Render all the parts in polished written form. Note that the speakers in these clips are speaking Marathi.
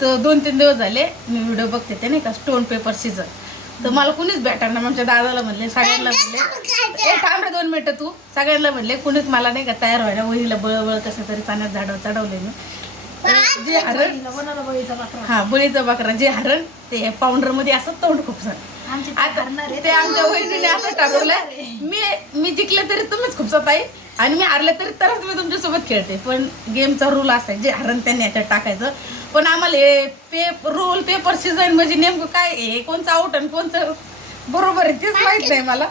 तर 2-3 दिवस झाले मी व्हिडिओ बघते ते नाही का स्टोन पेपर सीझन. तर मला कुणीच भेटणार ना. आमच्या दादाला म्हणले, सगळ्यांना म्हणले, थांब रे 2 मिनिटं तू. सगळ्यांना म्हणले कुणीच मला नाही का तयार व्हायला. वहीला बळबळ कसं तरी चाण्यात चढवले मी. जे हरण हा बळीचा बकरा जे हरण ते पाऊंडर मध्ये असं तोंड खूप ते आमच्या वहिनीने असं ठरवलं मी जिंकले तरी तुम्हीच खूपसात आहे आणि मी हारले तरी तरच मी तुमच्यासोबत खेळते. पण गेमचा रूल असा आहे जे हरण त्यांनी याच्यात टाकायचं. पण आम्हाला हे रोल पेपर सीझन म्हणजे नेमकं काय आहे, कोणचं आउट आणि कोणचं बरोबर आहे तेच माहित नाही मला.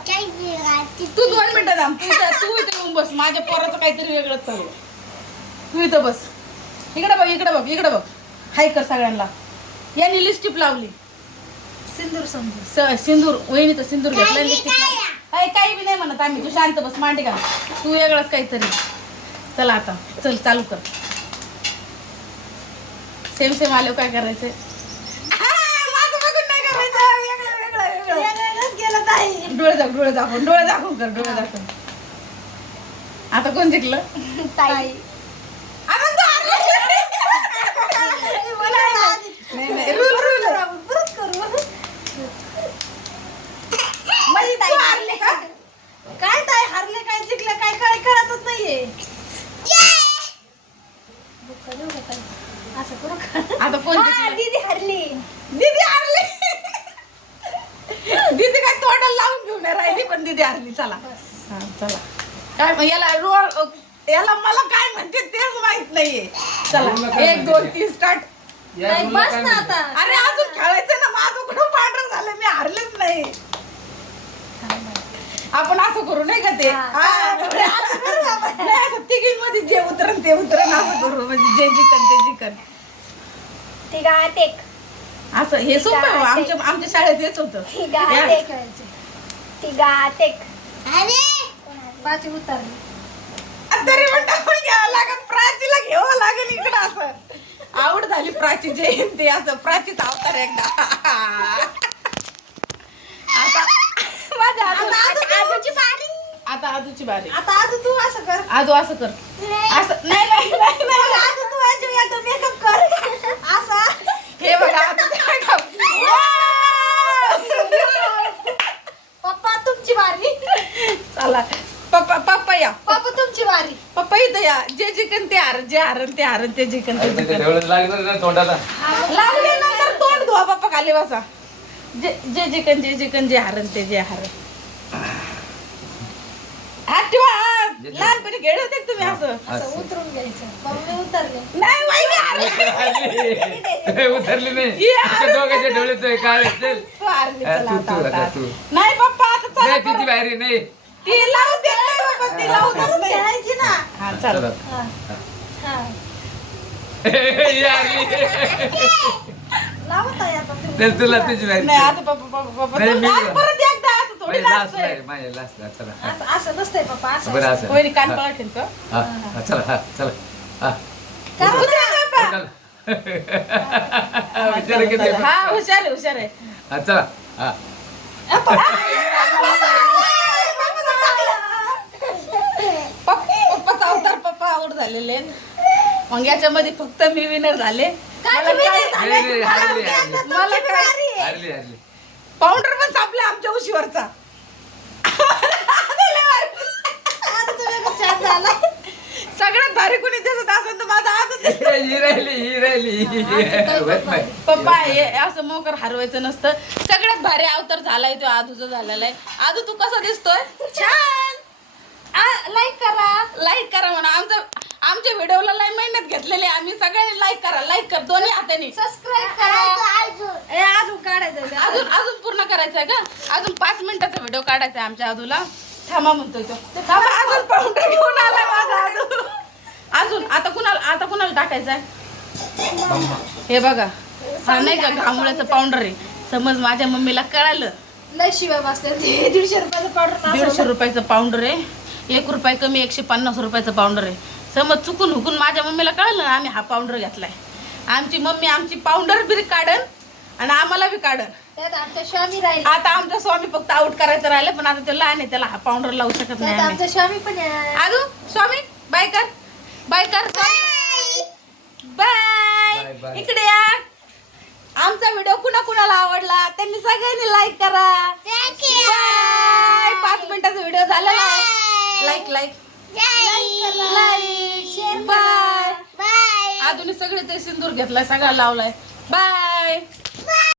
तू 2 मिनिटं थांब. तू इथे येऊन बस. माझ्या पोराचं काहीतरी वेगळंच चालू. तू इथं बस. इकडे बघ इकडे बघ इकडे बघ. हाय कर सगळ्यांना. यांनी लिस्टिप लावली. सिंदूर वहिनीचं सिंदूर घेतलं लिस्टिप. काही बी नाही म्हणत आम्ही. तू शांत बस. मांडी का तू वेगळंच काहीतरी. चला आता चल चालू कर. सेम आलो काय करायचं. डोळे दाखवून कर. आता कोण जिंकलं? ताई. काय ताई हारले काय जिंकले काय काय कळतच नाहीये. आता कोण दीदी हारली. दीदी काय तोंडाला लावून घेऊन राहिली पण दीदी हारली. चला चला काय मग याला मला काय म्हणते तेच माहित नाहीये. चला 1 2 3 स्टार्ट. बस ना आता. अरे अजून खेळायचं ना. माझं कुठं पांढरं झालं. मी हारलेच नाही. आपण असं करू नाही का ते तिघीं मध्ये जे उतरण ते उतरण असं करू. म्हणजे जे जिकन ते जिकन. असं हे सोपं आमच्या शाळेत हेच होतं. तरी म्हणता घ्यावं लागेल. प्राचीला घ्यावं लागेल इकडं. असं आवड झाली प्राची जयंती. असं प्राचीचा अवतार एकदा. आता माझ्या आता आजूची बारी. आता आजू तू असं कर. आजू असं कर. असं नाही आजू तू मेकअप कर. असं हे बघा पप्पा तुमची बारी. चला पप्पा या. पप्पा तुमची बारी. पप्पा इथं या. जे जिकन ते हारण. जे हारण ते हारण. ते जिकन ते जिकन. लागले नंतर तोंड धुवा. पप्पा खाली बसा. जे जिकन जे हारण ते जे हारण. हात ठेवा. लहानपणी खेळ होते तुम्ही असं उतरून घ्यायचं. मम्मी उतरले नाही. उतरली नाही. दोघांचे डोळे काय नाही पप्पा आता नाही तिची बाहेर नाही. ती लावू दे नाही. ती लावू खेळायची ना. हा चला. तुला तुझी बाहेर नाही. आता पप्पा परत एकदा असं थोडी असं नसतंय पप्पा. बरं असं वहिनी कान पळा ठेवतो. चला चला हा हुशार आहे. चला पप्पाचा अवतार पप्पा आवड झालेले. मग याच्यामध्ये फक्त मी विनर झाले. मला काय पाऊंडर पण सापला आमच्या उशीवरचा. सगळ्यात भारी कोणी दिसत असेल तर माझा आजच पप्पा. हे असं मोकर हरवायचं नसतं. सगळ्यात भारी अवतार झालाय तो आजूचा झालेला आहे. आजू तू कसा दिसतोय? छान. लाईक करा म्हणा. आमच्या व्हिडिओला लय मेहनत घेतलेली. आम्ही सगळ्यांनी लाईक करा. दोन्ही हाताने सबस्क्राईब करा. अजून काढायचं. अजून पूर्ण करायचंय का? अजून 5 मिनिटाचा व्हिडिओ काढायचा आमच्या आदूला. थांबा म्हणतोय तो. थांबा अजून पाऊंडर घेऊन आलाय माझा आदू. अजून आता कुणाला टाकायचंय? हे बघा हा नाही का घामुळ्याचं पाऊंडर आहे. समज माझ्या मम्मीला कळालं. लय शिवाय वाजते. 150 रुपयाचं पावडर. 150 रुपयाचं पावडर आहे. 1 रुपये कमी 150 रुपयाचं पावडर आहे. समज चुकून हुकून माझ्या मम्मीला कळलं ना आम्ही हा पावडर घेतलाय. आमची मम्मी आमची पावडर बी काढन आणि आम्हाला बी काढन. आता आमचा स्वामी फक्त आउट करायचं राहिलं. पण आता तो लहान आहे. त्याला हा पावडर लावू शकत नाही. आमचा स्वामी पण आजू स्वामी बाय कर. बाय. इकडे या. आमचा व्हिडिओ कुणा कुणाला आवडला त्यांनी सगळ्यांनी लाईक करा. बाय. 5 मिनिटाचा व्हिडिओ झालेला आहे. Like bye. आधुनिक सगळे ते सिंदूर घेतलाय, सगळा लावलाय. बाय.